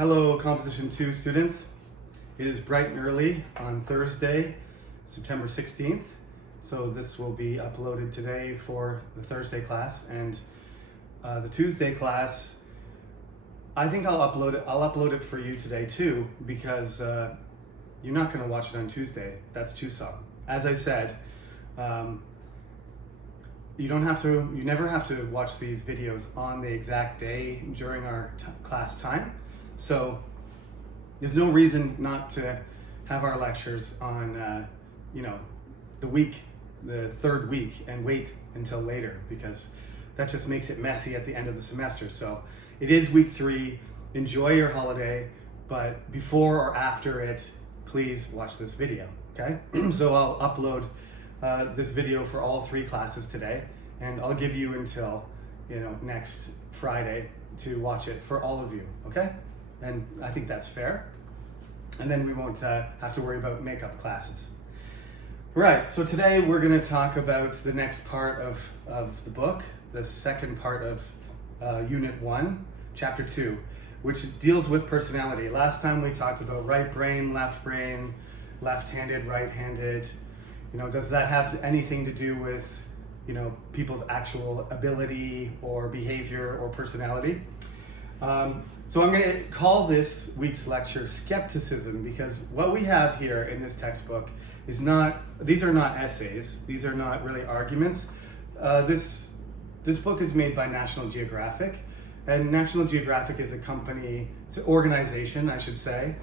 Hello, Composition 2 students. It is bright and early on Thursday, September 16th. So this will be uploaded today for the Thursday class, and the Tuesday class, I think I'll upload it for you today too, because you're not going to watch it on Tuesday. That's Tucson. As I said, you never have to watch these videos on the exact day during our class time. So there's no reason not to have our lectures on, the third week and wait until later, because that just makes it messy at the end of the semester. So it is week 3. Enjoy your holiday, but before or after it, please watch this video, okay? So I'll upload this video for all 3 classes today, and I'll give you until next Friday to watch it for all of you, okay? And I think that's fair. And then we won't have to worry about makeup classes. Right, so today we're going to talk about the next part of the book, the second part of Unit 1, Chapter 2, which deals with personality. Last time we talked about right brain, left-handed, right-handed. Does that have anything to do with people's actual ability or behavior or personality? So I'm going to call this week's lecture Skepticism, because what we have here in this textbook is these are not essays, these are not really arguments. This book is made by National Geographic, and National Geographic is a company, it's an organization, I should say,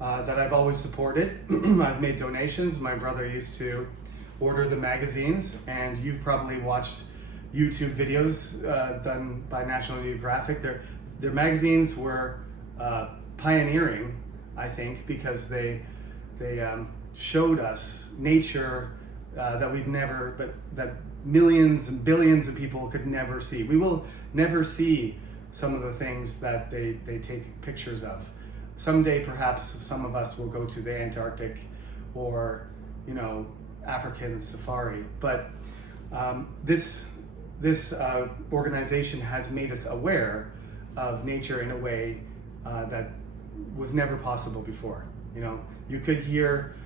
that I've always supported. I've made donations. My brother used to order the magazines, and you've probably watched YouTube videos done by National Geographic. Their magazines were pioneering, I think, because they showed us nature that millions and billions of people could never see. We will never see some of the things that they take pictures of. Someday, perhaps, some of us will go to the Antarctic or, African safari. But this organization has made us aware of nature in a way that was never possible before. You could hear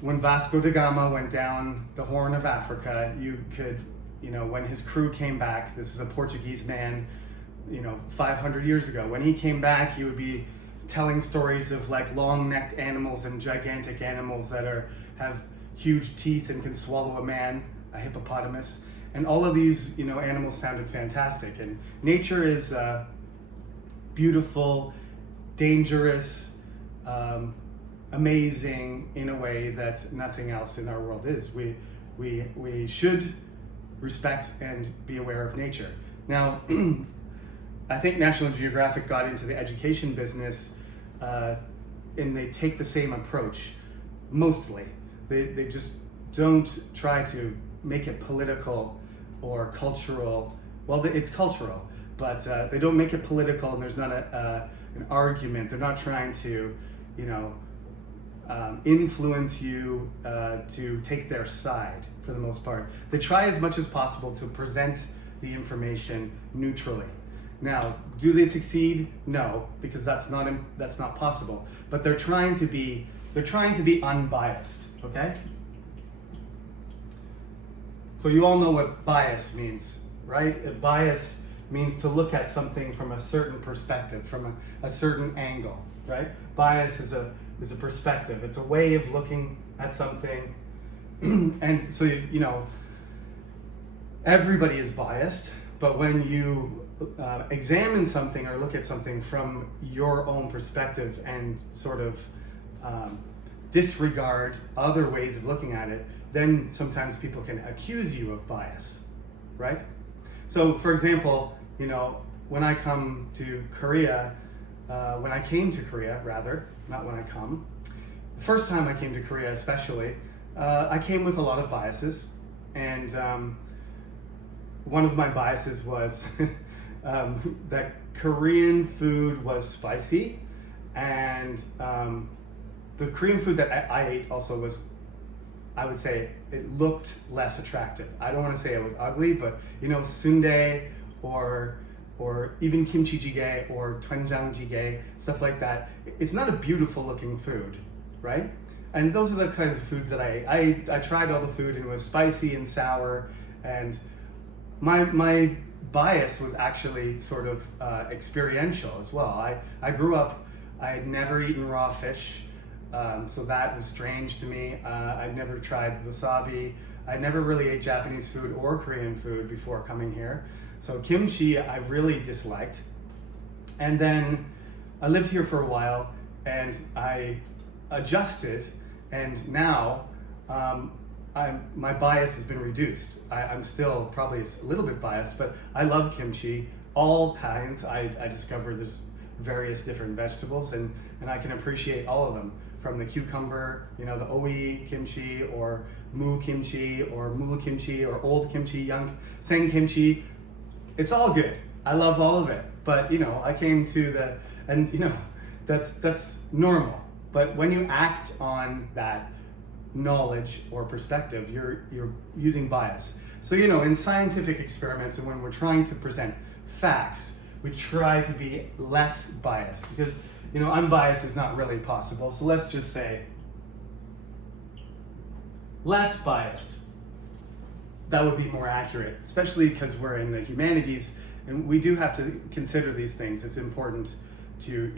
when Vasco da Gama went down the Horn of Africa, you could, when his crew came back, this is a Portuguese man, 500 years ago. When he came back, he would be telling stories of like long-necked animals and gigantic animals that have huge teeth and can swallow a man, a hippopotamus. And all of these, animals sounded fantastic. And nature is beautiful, dangerous, amazing in a way that nothing else in our world is. We should respect and be aware of nature. Now, I think National Geographic got into the education business and they take the same approach, mostly. They just don't try to make it political or cultural. Well, it's cultural, but they don't make it political, and there's not an argument. They're not trying to, influence you to take their side for the most part. They try as much as possible to present the information neutrally. Now, do they succeed? No, because that's not possible. But they're trying to be unbiased. Okay. So you all know what bias means, right? A bias means to look at something from a certain perspective, from a certain angle, right? Bias is a perspective. It's a way of looking at something. And so, everybody is biased, but when you examine something or look at something from your own perspective and sort of disregard other ways of looking at it, then sometimes people can accuse you of bias, right? So, for example, when I come to Korea, when I came to Korea, rather, not when I come, the first time I came to Korea especially, I came with a lot of biases, and one of my biases was that Korean food was spicy, and the Korean food that I ate also was, I would say, it looked less attractive. I don't want to say it was ugly, but sundae or or even kimchi jjigae or doenjang jjigae, stuff like that. It's not a beautiful looking food, right? And those are the kinds of foods that I tried all the food, and it was spicy and sour, and my bias was actually sort of experiential as well. I grew up, I had never eaten raw fish, so that was strange to me. I'd never tried wasabi. I never really ate Japanese food or Korean food before coming here. So kimchi I really disliked. And then I lived here for a while and I adjusted, and now my bias has been reduced. I'm still probably a little bit biased, but I love kimchi, all kinds. I discovered there's various different vegetables, and I can appreciate all of them. From the cucumber, the oi kimchi, or mu kimchi, or mula kimchi, or old kimchi, young sen kimchi. It's all good. I love all of it. But I came to that's normal. But when you act on that knowledge or perspective, you're using bias. So in scientific experiments, and when we're trying to present facts, we try to be less biased, because unbiased is not really possible. So let's just say less biased. That would be more accurate, especially because we're in the humanities and we do have to consider these things. It's important to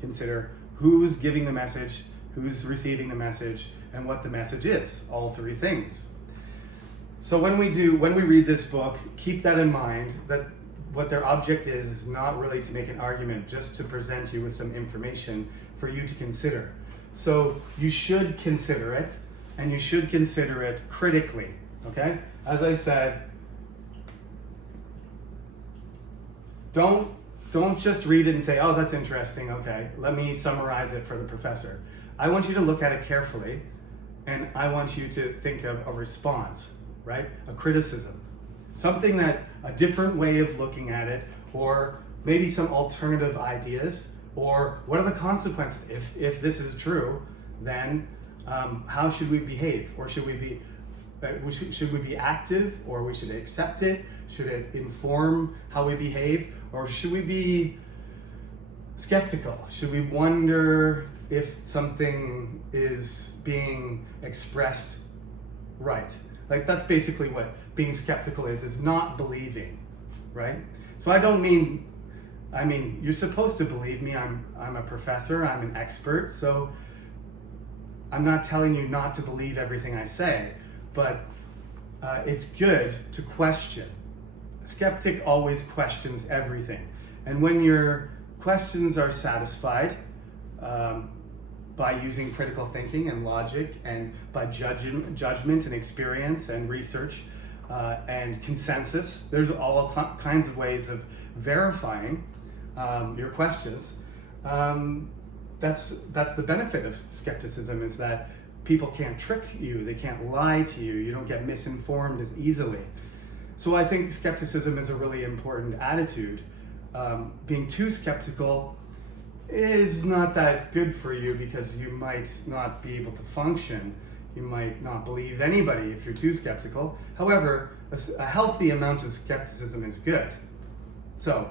consider who's giving the message, who's receiving the message, and what the message is. All three things. So when we read this book, keep that in mind, that what their object is not really to make an argument, just to present you with some information for you to consider. So you should consider it, and you should consider it critically, okay? As I said, don't just read it and say, oh, that's interesting, okay, let me summarize it for the professor. I want you to look at it carefully, and I want you to think of a response, right? A criticism. Something a different way of looking at it, or maybe some alternative ideas, or what are the consequences? If this is true, then how should we behave? Or should we be active, or we should accept it? Should it inform how we behave? Or should we be skeptical? Should we wonder if something is being expressed right? Like, that's basically what being skeptical is not believing, right? So I mean, you're supposed to believe me. I'm a professor, I'm an expert, so I'm not telling you not to believe everything I say, but it's good to question. A skeptic always questions everything. And when your questions are satisfied, by using critical thinking and logic, and by judgment and experience and research and consensus. There's all kinds of ways of verifying your questions. That's the benefit of skepticism, is that people can't trick you, they can't lie to you, you don't get misinformed as easily. So I think skepticism is a really important attitude. Being too skeptical is not that good for you, because you might not be able to function. You might not believe anybody if you're too skeptical. However, a healthy amount of skepticism is good. So,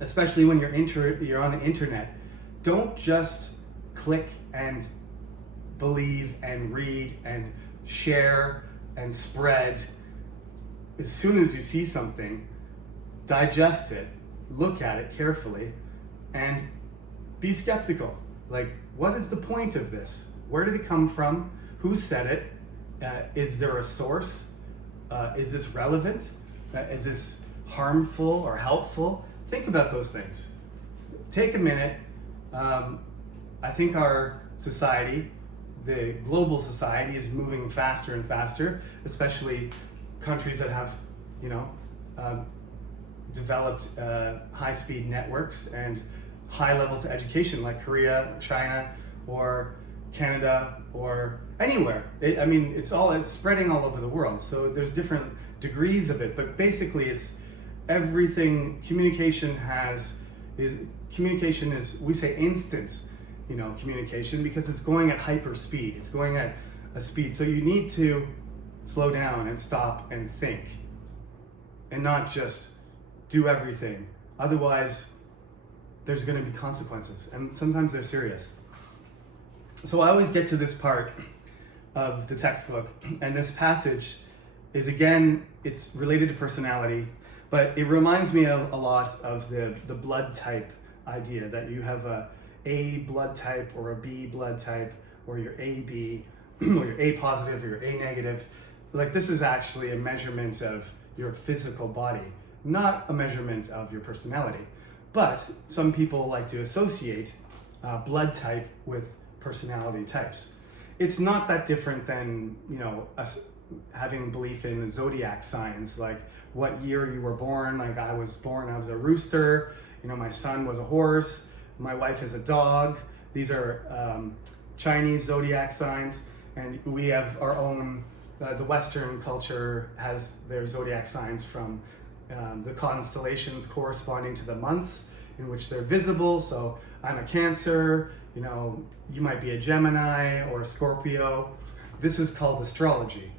especially when you're on the internet, don't just click and believe and read and share and spread. As soon as you see something, digest it, look at it carefully, and be skeptical. Like, what is the point of this? Where did it come from? Who said it? Is there a source? Is this relevant? Is this harmful or helpful? Think about those things. Take a minute. I think our society, the global society, is moving faster and faster, especially countries that have, developed high-speed networks and high levels of education, like Korea, China, or Canada, or anywhere. It's spreading all over the world. So there's different degrees of it, but basically it's everything. Communication is, we say instant, communication, because it's going at hyper speed. It's going at a speed. So you need to slow down and stop and think, and not just do everything. Otherwise, there's going to be consequences, and sometimes they're serious. So I always get to this part of the textbook, and this passage is, again, it's related to personality, but it reminds me of a lot of the blood type idea, that you have a A blood type or a B blood type, or you're AB, or you're A positive or you're A negative. Like, this is actually a measurement of your physical body, not a measurement of your personality. But some people like to associate blood type with personality types. It's not that different than, us having belief in zodiac signs, like what year you were born. Like, I was a rooster, my son was a horse, my wife is a dog. These are Chinese zodiac signs, and we have our own, the Western culture has their zodiac signs from the constellations corresponding to the months in which they're visible. So I'm a Cancer, you might be a Gemini or a Scorpio. This is called astrology.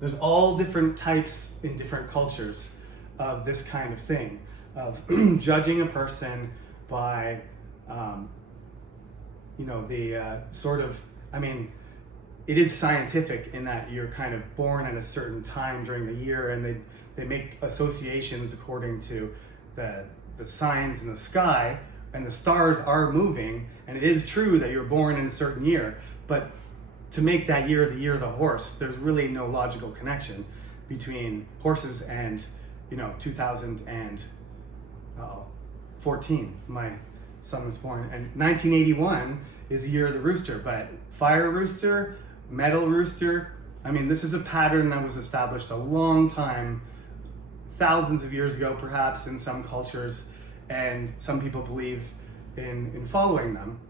There's all different types in different cultures of this kind of thing, of judging a person by, it is scientific in that you're kind of born at a certain time during the year, and they make associations according to the signs in the sky, and the stars are moving, and it is true that you're born in a certain year, but to make that year the year of the horse, there's really no logical connection between horses and 2014. My son was born, and 1981 is the year of the rooster, but fire rooster, metal rooster, this is a pattern that was established a long time, thousands of years ago perhaps, in some cultures, and some people believe in following them,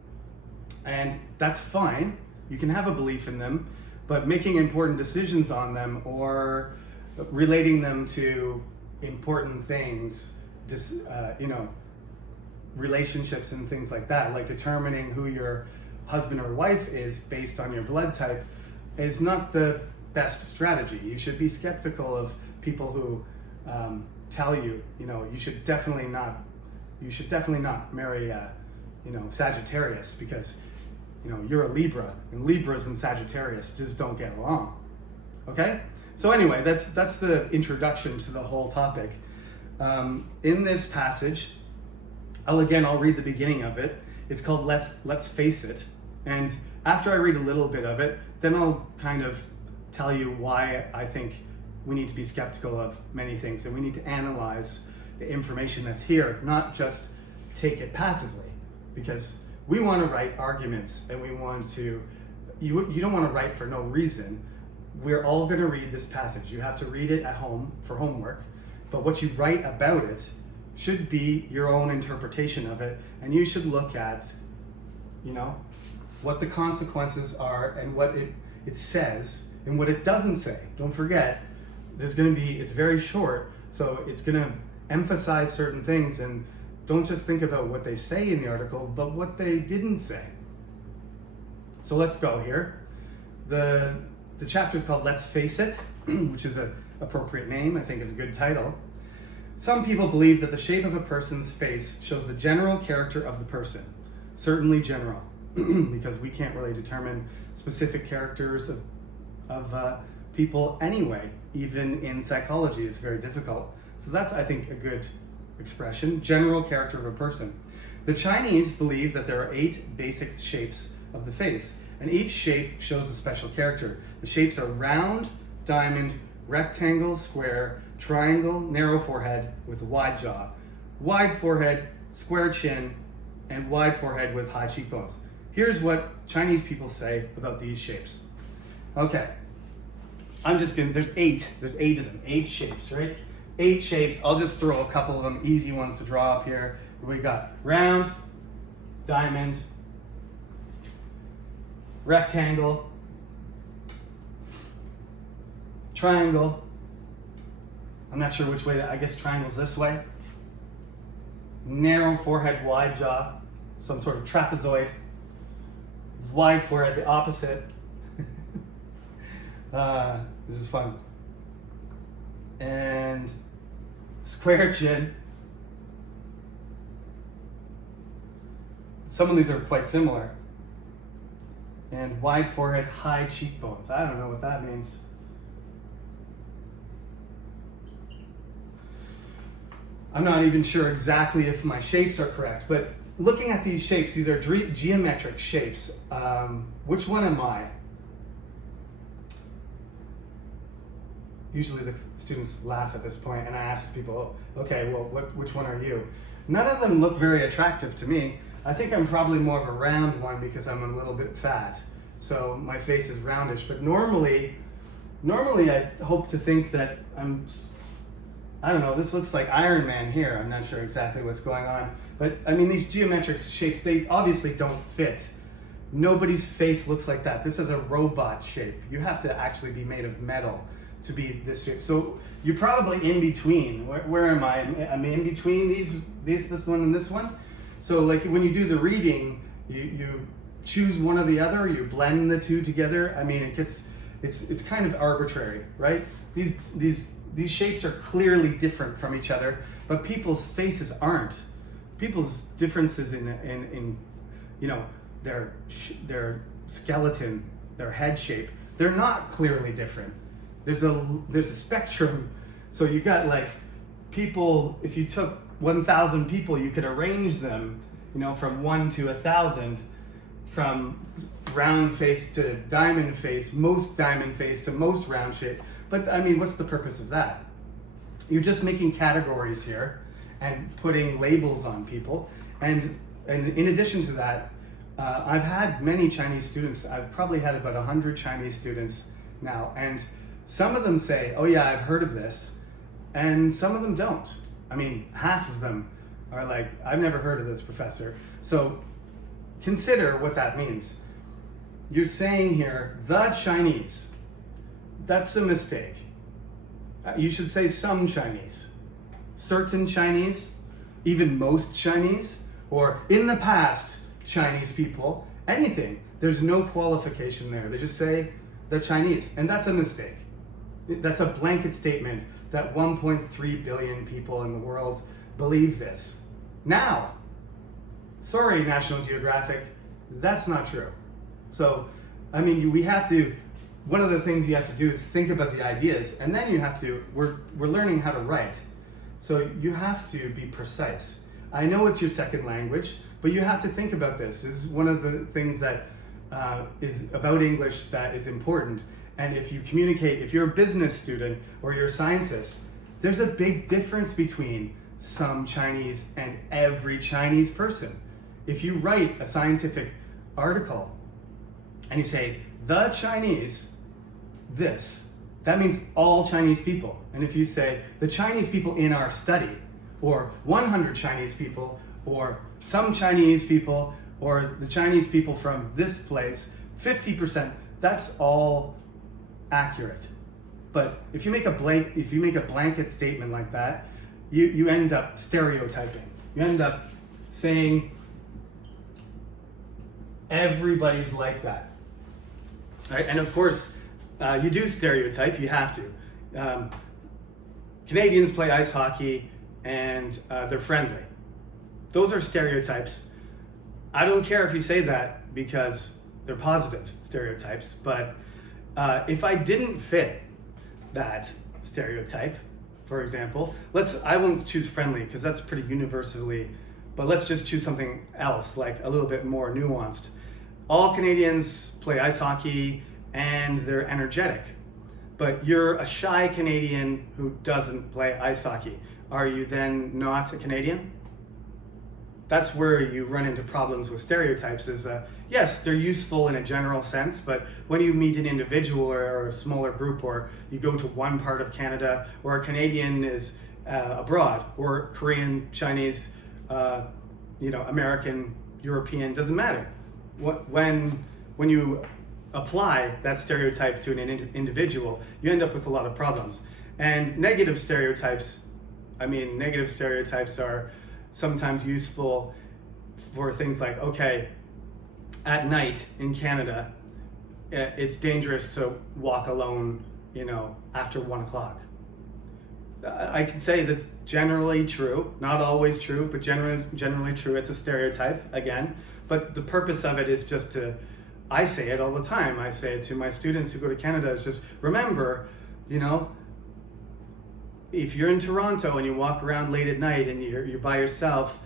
and that's fine. You can have a belief in them, but making important decisions on them or relating them to important things, relationships and things like that, like determining who your husband or wife is based on your blood type, is not the best strategy. You should be skeptical of people who tell you, you should definitely not marry Sagittarius because you're a Libra, and Libras and Sagittarius just don't get along. Okay? So anyway, that's the introduction to the whole topic. In this passage, I'll read the beginning of it. It's called Let's Face It. And after I read a little bit of it, then I'll kind of tell you why I think we need to be skeptical of many things, and we need to analyze the information that's here, not just take it passively, because we want to write arguments, and we want to, you don't want to write for no reason. We're all going to read this passage. You have to read it at home for homework, but what you write about it should be your own interpretation of it, and you should look at, what the consequences are and what it says and what it doesn't say. Don't forget, it's very short, so it's going to emphasize certain things, and don't just think about what they say in the article, but what they didn't say. So let's go here. The chapter is called Let's Face It, which is an appropriate name. I think is a good title. Some people believe that the shape of a person's face shows the general character of the person. Certainly general, because we can't really determine specific characters of people anyway. Even in psychology, it's very difficult. So that's, I think, a good expression, general character of a person. The Chinese believe that there are 8 basic shapes of the face, and each shape shows a special character. The shapes are round, diamond, rectangle, square, triangle, narrow forehead with a wide jaw, wide forehead, square chin, and wide forehead with high cheekbones. Here's what Chinese people say about these shapes. Okay, there's 8 of them, 8 shapes, right? 8 shapes. I'll just throw a couple of them, easy ones to draw up here. We got round, diamond, rectangle, triangle. I'm not sure which way, I guess triangle's this way. Narrow forehead, wide jaw, some sort of trapezoid. Wide forehead, the opposite. This is fun. and square chin. Some of these are quite similar. And wide forehead, high cheekbones. I don't know what that means. I'm not even sure exactly if my shapes are correct, but looking at these shapes, these are geometric shapes. Which one am I? Usually the students laugh at this point, and I ask people, okay, well, which one are you? None of them look very attractive to me. I think I'm probably more of a round one because I'm a little bit fat. So my face is roundish, but normally I hope to think that I don't know, this looks like Iron Man here. I'm not sure exactly what's going on. But I mean, these geometric shapes, they obviously don't fit. Nobody's face looks like that. This is a robot shape. You have to actually be made of metal to be this shape. So you're probably in between. Where am I? I'm in between this one and this one. So like when you do the reading, you choose one or the other, you blend the two together. I mean, it's kind of arbitrary, right? These shapes are clearly different from each other, but people's faces aren't. People's differences in you know, their skeleton, their head shape, they're not clearly different. There's a spectrum. So you got like people, if you took 1,000 people, you could arrange them, you know, from 1 to 1,000, from round face to diamond face, most diamond face to most round shape. But I mean, what's the purpose of that? You're just making categories here and putting labels on people. And in addition to that, I've had many Chinese students. I've probably had about 100 Chinese students now. And some of them say, oh yeah, I've heard of this. And some of them don't. I mean, half of them are like, I've never heard of this, professor. So consider what that means. You're saying here, the Chinese. That's a mistake. You should say some Chinese. Certain Chinese, even most Chinese, or in the past Chinese people, anything. There's no qualification there. They just say the Chinese, and that's a mistake. That's a blanket statement that 1.3 billion people in the world believe this. Now, sorry, National Geographic, that's not true. So, I mean, we have to, one of the things you have to do is think about the ideas, and then you have to, we're learning how to write. So you have to be precise. I know it's your second language, but you have to think about this. This is one of the things that is about English that is important. And if you communicate, if you're a business student or you're a scientist, there's a big difference between some Chinese and every Chinese person. If you write a scientific article and you say, the Chinese, this, that means all Chinese people. And if you say, the Chinese people in our study, or 100 Chinese people, or some Chinese people, or the Chinese people from this place, 50%, that's all accurate. But if you make a blanket statement like that, you end up stereotyping. You end up saying everybody's like that. Right? And of course, you do stereotype, you have to. Canadians play ice hockey and they're friendly. Those are stereotypes. I don't care if you say that because they're positive stereotypes, but if I didn't fit that stereotype, for example, I won't choose friendly because that's pretty universally, but let's just choose something else, like a little bit more nuanced. All Canadians play ice hockey and they're energetic, but you're a shy Canadian who doesn't play ice hockey. Are you then not a Canadian? That's where you run into problems with stereotypes is, yes, they're useful in a general sense, but when you meet an individual or a smaller group, or you go to one part of Canada, or a Canadian is abroad, or Korean, Chinese, American, European, doesn't matter. When you apply that stereotype to an individual, you end up with a lot of problems. And negative stereotypes are sometimes useful for things like, okay, at night in Canada, it's dangerous to walk alone, after 1 o'clock. I can say that's generally true, not always true, but generally true. It's a stereotype again, but the purpose of it is just to, I say it all the time. I say it to my students who go to Canada, is just remember, you know, if you're in Toronto and you walk around late at night and you're by yourself,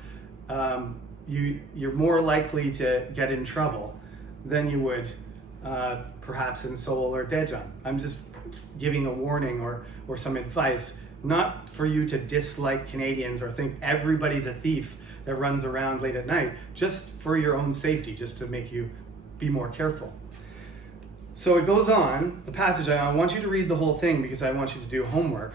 you're more likely to get in trouble than you would perhaps in Seoul or Daejeon. I'm just giving a warning or some advice, not for you to dislike Canadians or think everybody's a thief that runs around late at night, just for your own safety, just to make you be more careful. So it goes on, the passage, I want you to read the whole thing because I want you to do homework.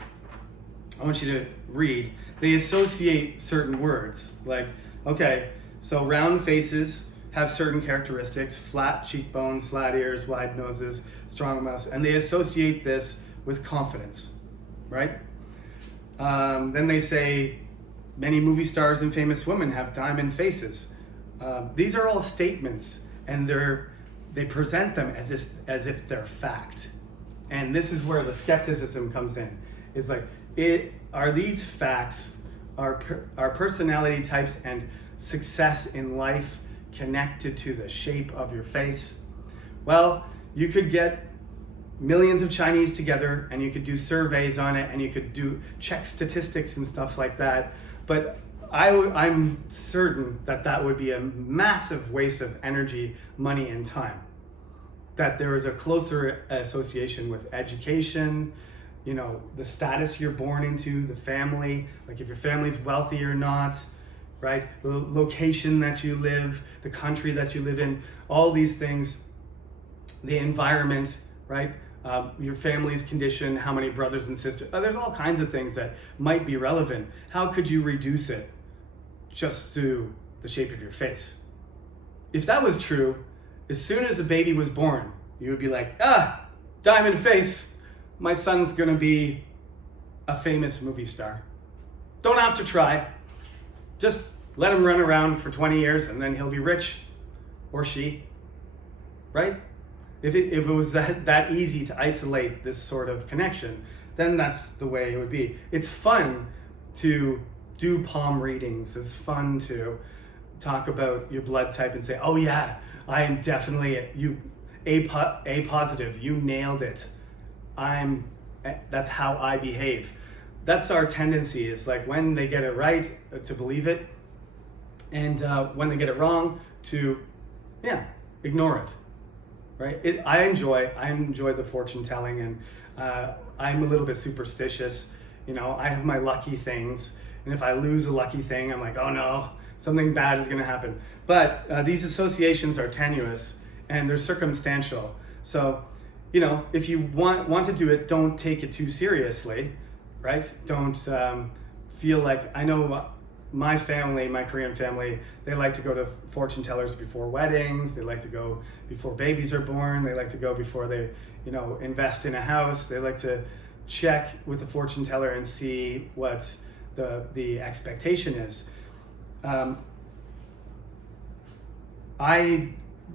I want you to read. They associate certain words, like, okay, so round faces have certain characteristics: flat cheekbones, flat ears, wide noses, strong mouths, and they associate this with confidence, right? Then they say many movie stars and famous women have diamond faces. These are all statements, and they present them as if they're fact. And this is where the skepticism comes in. It's like, are these facts, are personality types and success in life connected to the shape of your face? Well, you could get millions of Chinese together and you could do surveys on it and you could check statistics and stuff like that. But I'm certain that would be a massive waste of energy, money, and time. That there is a closer association with education, you know, the status you're born into, the family, like if your family's wealthy or not, right? The location that you live, the country that you live in, all these things, the environment, right? Your family's condition, how many brothers and sisters. There's all kinds of things that might be relevant. How could you reduce it just to the shape of your face? If that was true, as soon as a baby was born, you would be like, diamond face, my son's gonna be a famous movie star. Don't have to try. Just let him run around for 20 years and then he'll be rich, or she, right? If it was that easy to isolate this sort of connection, then that's the way it would be. It's fun to do palm readings. It's fun to talk about your blood type and say, oh yeah, I am definitely A positive, you nailed it. That's how I behave. That's our tendency. It's like when they get it right, to believe it, and when they get it wrong, to ignore it. Right? I enjoy the fortune telling, and I'm a little bit superstitious. You know, I have my lucky things, and if I lose a lucky thing, I'm like, oh no, something bad is going to happen. But these associations are tenuous and they're circumstantial. So, you know, if you want to do it, don't take it too seriously, right? Don't feel like, I know my family, my Korean family, they like to go to fortune tellers before weddings. They like to go before babies are born. They like to go before they, you know, invest in a house. They like to check with the fortune teller and see what the expectation is. I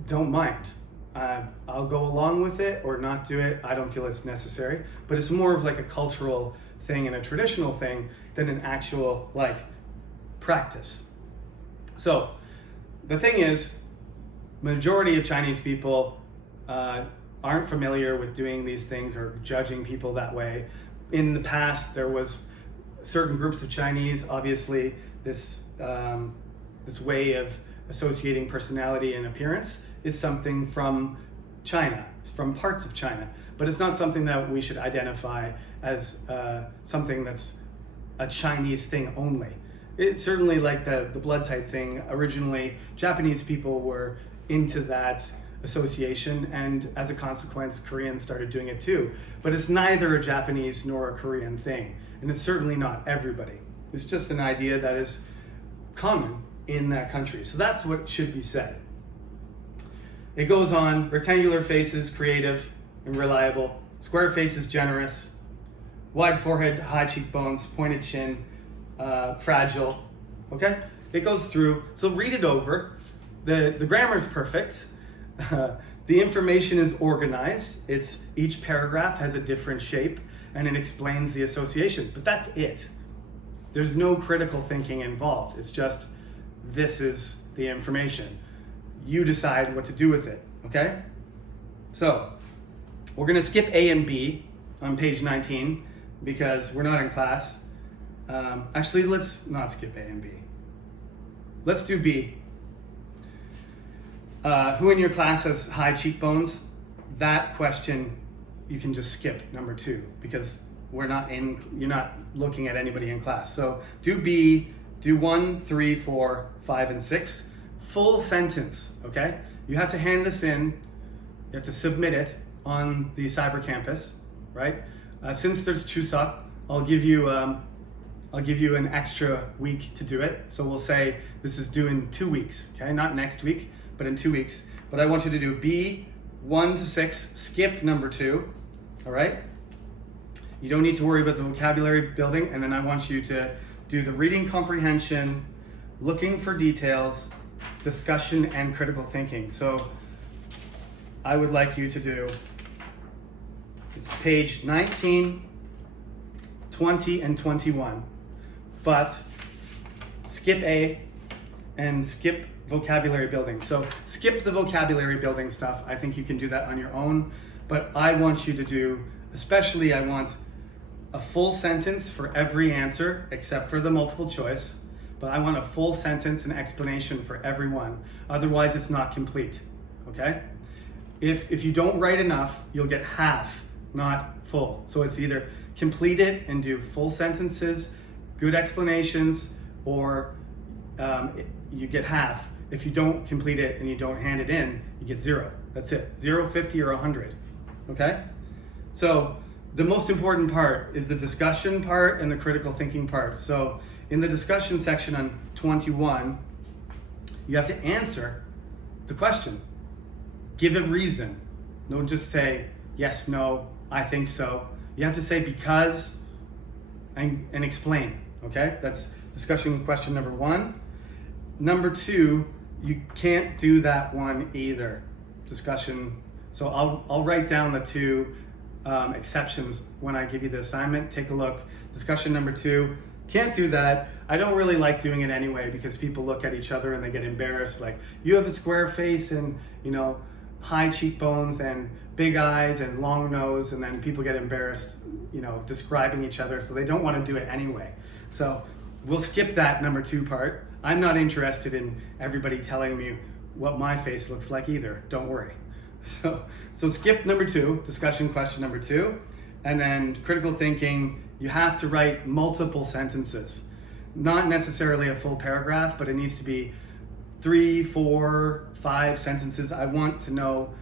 don't mind. I'll go along with it or not do it. I don't feel it's necessary, but it's more of like a cultural thing and a traditional thing than an actual like practice. So the thing is, majority of Chinese people aren't familiar with doing these things or judging people that way. In the past, there was certain groups of Chinese, obviously this way of associating personality and appearance is something from China, it's from parts of China, but it's not something that we should identify as something that's a Chinese thing only. It's certainly like the blood type thing. Originally, Japanese people were into that association, and as a consequence, Koreans started doing it too. But it's neither a Japanese nor a Korean thing, and it's certainly not everybody. It's just an idea that is common in that country. So that's what should be said. It goes on: rectangular faces, creative and reliable; square faces, generous; wide forehead, high cheekbones, pointed chin, fragile. Okay, it goes through. So read it over. The grammar is perfect. The information is organized. Each paragraph has a different shape, and it explains the association, but that's it. There's no critical thinking involved. It's just, this is the information. You decide what to do with it, okay? So, we're gonna skip A and B on page 19 because we're not in class. Actually, let's not skip A and B. Let's do B. Who in your class has high cheekbones? That question you can just skip, number 2, because you're not looking at anybody in class. So do B, do 1, 3, 4, 5, and 6. Full sentence, okay? You have to hand this in, you have to submit it on the Cyber Campus, right? Since there's Chuseok, I'll give you an extra week to do it. So we'll say this is due in 2 weeks, okay? Not next week, but in 2 weeks. But I want you to do B, 1 to 6, skip number 2, all right? You don't need to worry about the vocabulary building, and then I want you to do the reading comprehension, looking for details, discussion, and critical thinking. So I would like you to do, it's page 19, 20, and 21, but skip A and skip vocabulary building. So skip the vocabulary building stuff. I think you can do that on your own, but I want you to do, especially I want a full sentence for every answer except for the multiple choice, but I want a full sentence and explanation for every one. Otherwise it's not complete, okay? If you don't write enough, you'll get half, not full. So it's either complete it and do full sentences, good explanations, or you get half. If you don't complete it and you don't hand it in, you get 0. That's it. 0, 50, or 100. Okay? So the most important part is the discussion part and the critical thinking part. So in the discussion section on 21, you have to answer the question. Give a reason. Don't just say yes, no, I think so. You have to say because and explain. Okay? That's discussion question number 1. Number 2, you can't do that one either. Discussion. So I'll write down the 2 exceptions when I give you the assignment. Take a look. Discussion number 2, can't do that. I don't really like doing it anyway because people look at each other and they get embarrassed. Like, you have a square face and, high cheekbones and big eyes and long nose, and then people get embarrassed, describing each other, so they don't want to do it anyway. So we'll skip that number 2 part. I'm not interested in everybody telling me what my face looks like either. Don't worry. So skip number 2, discussion question number 2, and then critical thinking, you have to write multiple sentences. Not necessarily a full paragraph, but it needs to be 3, 4, 5 sentences. I want to know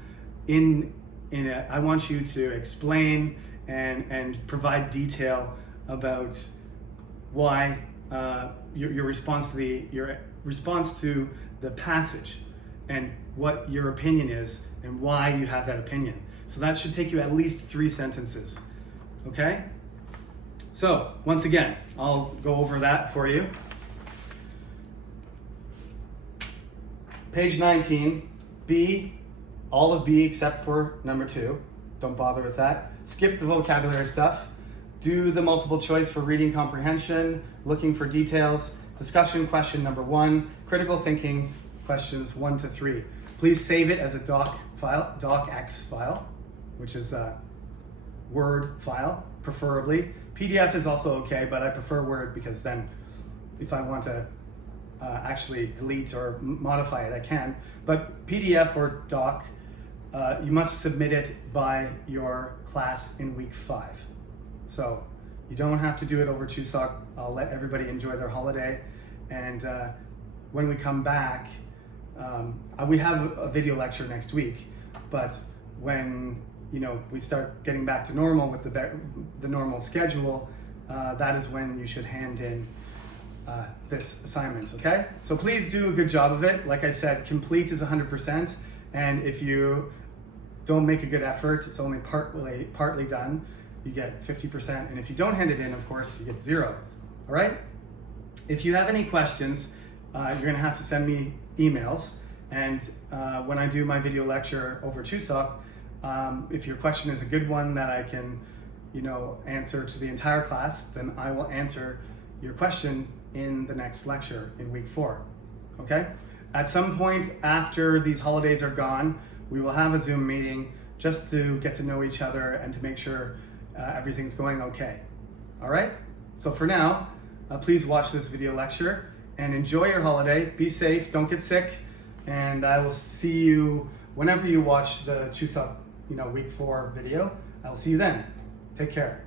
I want you to explain and provide detail about why your response to the passage and what your opinion is and why you have that opinion. So that should take you at least 3 sentences. Okay? So once again, I'll go over that for you. Page 19, B, all of B except for number 2. Don't bother with that. Skip the vocabulary stuff. Do the multiple choice for reading comprehension, looking for details, discussion question number 1, critical thinking questions 1 to 3. Please save it as a doc file, docx file, which is a Word file, preferably. PDF is also okay, but I prefer Word because then if I want to actually delete or modify it, I can. But PDF or doc, you must submit it by your class in week 5. So you don't have to do it over Chuseok. I'll let everybody enjoy their holiday. And when we come back, we have a video lecture next week, but when we start getting back to normal with the normal schedule, that is when you should hand in this assignment, okay? So please do a good job of it. Like I said, complete is 100%, and if you don't make a good effort, it's only partly done, you get 50%, and if you don't hand it in, of course, you get 0, all right? If you have any questions, you're gonna have to send me emails, and when I do my video lecture over Chuseok, if your question is a good one that I can answer to the entire class, then I will answer your question in the next lecture in week 4. Okay? At some point after these holidays are gone, we will have a Zoom meeting just to get to know each other and to make sure everything's going okay. All right? So for now, please watch this video lecture and enjoy your holiday. Be safe, don't get sick, and I will see you whenever you watch the Chuseok, week 4 video. I will see you then. Take care.